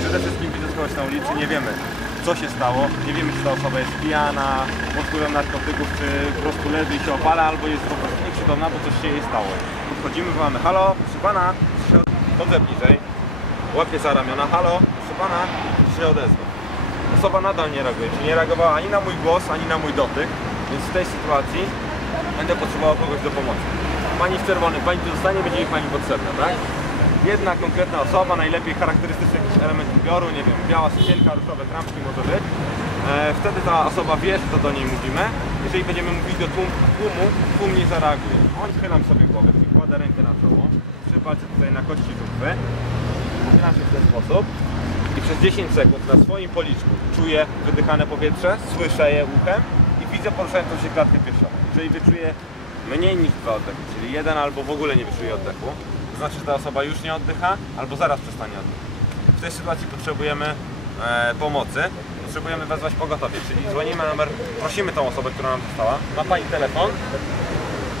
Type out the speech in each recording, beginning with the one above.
Przede wszystkim widząc kogoś na ulicy nie wiemy co się stało, nie wiemy czy ta osoba jest pijana, pod wpływem narkotyków, czy po prostu leży i się opala, albo jest po prostu nieprzytomna, bo coś się jej stało. Podchodzimy, wołamy, halo, proszę pana, chodzę bliżej, łapię za ramiona, halo, proszę pana, się odezwa. Osoba nadal nie reaguje, czyli nie reagowała ani na mój głos, ani na mój dotyk, więc w tej sytuacji będę potrzebował kogoś do pomocy. Pani w czerwonym, pani tu zostanie, będzie mi pani potrzebna, tak? Jedna konkretna osoba, najlepiej charakterystyczny jakiś element ubioru, nie wiem, biała sukienka, różowe trampki może być. E, wtedy ta osoba wie, to do niej mówimy. Jeżeli będziemy mówić do tłum, tłumu, tłum nie zareaguje. On schylam sobie głowę, czyli kładę rękę na czoło, trzy palce tutaj na kości żuchwy, uchylam się w ten sposób i przez 10 sekund na swoim policzku czuję wydychane powietrze, słyszę je uchem i widzę poruszającą się klatkę piersiową. Jeżeli wyczuję mniej niż dwa oddechy, czyli jeden albo w ogóle nie wyczuje oddechu, to znaczy, że ta osoba już nie oddycha albo zaraz przestanie oddychać. W tej sytuacji potrzebujemy e, pomocy, potrzebujemy wezwać pogotowie, czyli dzwonimy numer, prosimy tą osobę, która nam została, ma Pani telefon,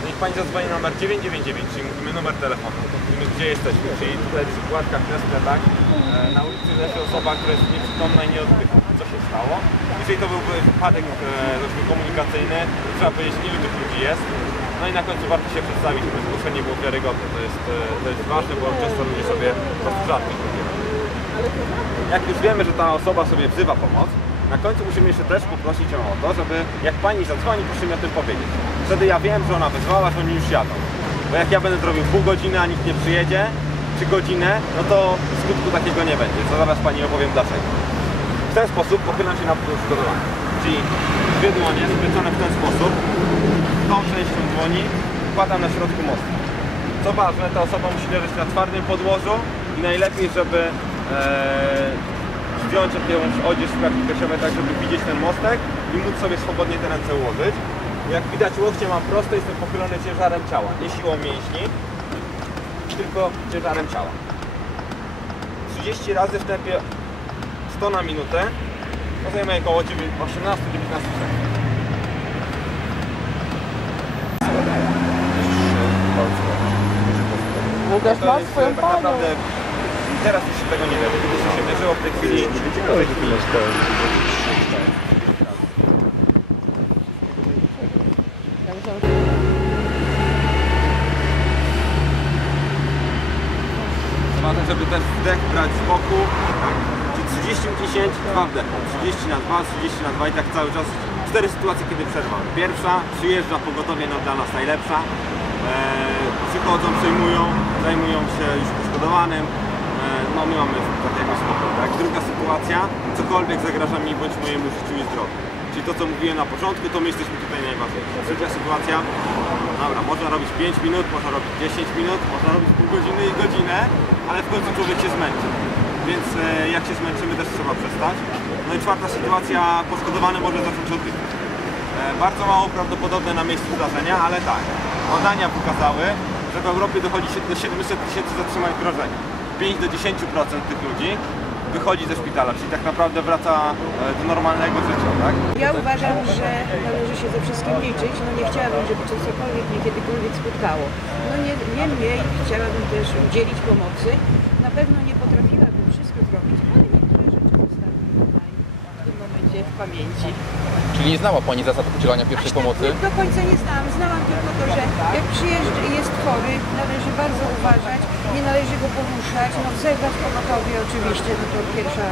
Niech Pani zadzwoni na numer 999, czyli mówimy numer telefonu, mówimy gdzie jesteśmy, czyli tutaj przy płatkach kreska, tak? E, Na ulicy leży osoba, która jest nieprzytomna i nie oddycha. Co się stało? Jeżeli to byłby wypadek e, komunikacyjny, trzeba powiedzieć ilu tych ludzi jest. No i na końcu warto się przedstawić, żeby zgłoszenie było wiarygodne. To jest, e, to jest ważne, bo często ludzie sobie po prostu żarty robią. Jak już wiemy, że ta osoba sobie wzywa pomoc, na końcu musimy jeszcze też poprosić ją o to, żeby jak pani zadzwoni, proszę mi o tym powiedzieć. Wtedy ja wiem, że ona wezwała, że oni już jadą. Bo jak ja będę zrobił pół godziny, a nikt nie przyjedzie, czy godzinę, no to skutku takiego nie będzie. To zaraz pani opowiem dlaczego. W ten sposób pochylam się na przygotowanie. Czyli dwie dłonie skręcone w ten sposób, tą częścią dłoni wkładam na środku mostu. Co ważne, ta osoba musi leżeć na twardym podłożu i najlepiej, żeby e, zdjąć jakąś odzież piersiowej, tak żeby widzieć ten mostek i móc sobie swobodnie te ręce ułożyć. Jak widać łokcie mam proste, jestem pochylony ciężarem ciała, nie siłą mięśni, tylko ciężarem ciała. 30 razy w tempie 100 na minutę, to zajmuje około 18-19 sekund. Łukasz To ma jest swoją tak panią. naprawdę, teraz już się tego nie wiem, to się mierzyło w tej chwili, w tej chwili Ważne, żeby też wdech brać z boku, tak? Czyli 30 10, 2 wdechy, 30 na 2, 30 na 2 i tak cały czas. Cztery sytuacje, kiedy przerwam. Pierwsza, przyjeżdża pogotowie no, dla nas najlepsza. Eee, przychodzą, przejmują, zajmują się już poszkodowanym. Eee, no my mamy tak jakby spokój, tak? Druga sytuacja, cokolwiek zagraża mi bądź mojemu życiu i zdrowiu. Czyli to, co mówiłem na początku, to my jesteśmy tutaj najważniejsi. Trzecia sytuacja, dobra, można robić 5 minut, można robić 10 minut, można robić pół godziny i godzinę, ale w końcu człowiek się zmęczy. Więc e, jak się zmęczymy, też trzeba przestać. No i czwarta sytuacja, poszkodowany może zacząć oddychać. E, bardzo mało prawdopodobne na miejscu zdarzenia, ale tak. Badania pokazały, że w Europie dochodzi do 700 tysięcy zatrzymań krążenia. 5 do 10% tych ludzi wychodzi ze szpitala, czyli tak naprawdę wraca e, do normalnego życia, tak? Ja uważam, że należy się ze wszystkim liczyć. No nie chciałabym, żeby to cokolwiek mnie kiedykolwiek spotkało. No nie, niemniej chciałabym też udzielić pomocy. Na pewno nie potrafiłabym wszystko zrobić, ale niektóre rzeczy tutaj w tym momencie w pamięci. Czyli nie znała Pani zasad udzielania pierwszej Aż tak pomocy? nie do końca nie znałam. Znałam tylko to, że jak przyjeżdża i jest chory, należy bardzo uważać, nie należy go poruszać, no wezwać pogotowie oczywiście, no to pierwsza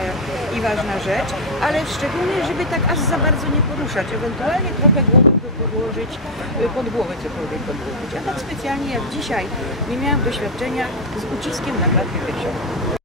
i ważna rzecz, ale szczególnie, żeby tak aż za bardzo nie poruszać, ewentualnie trochę głowę podłożyć, y, pod głowę cokolwiek podłożyć, a tak specjalnie jak dzisiaj nie miałam doświadczenia z uciskiem na klatkę piersiową.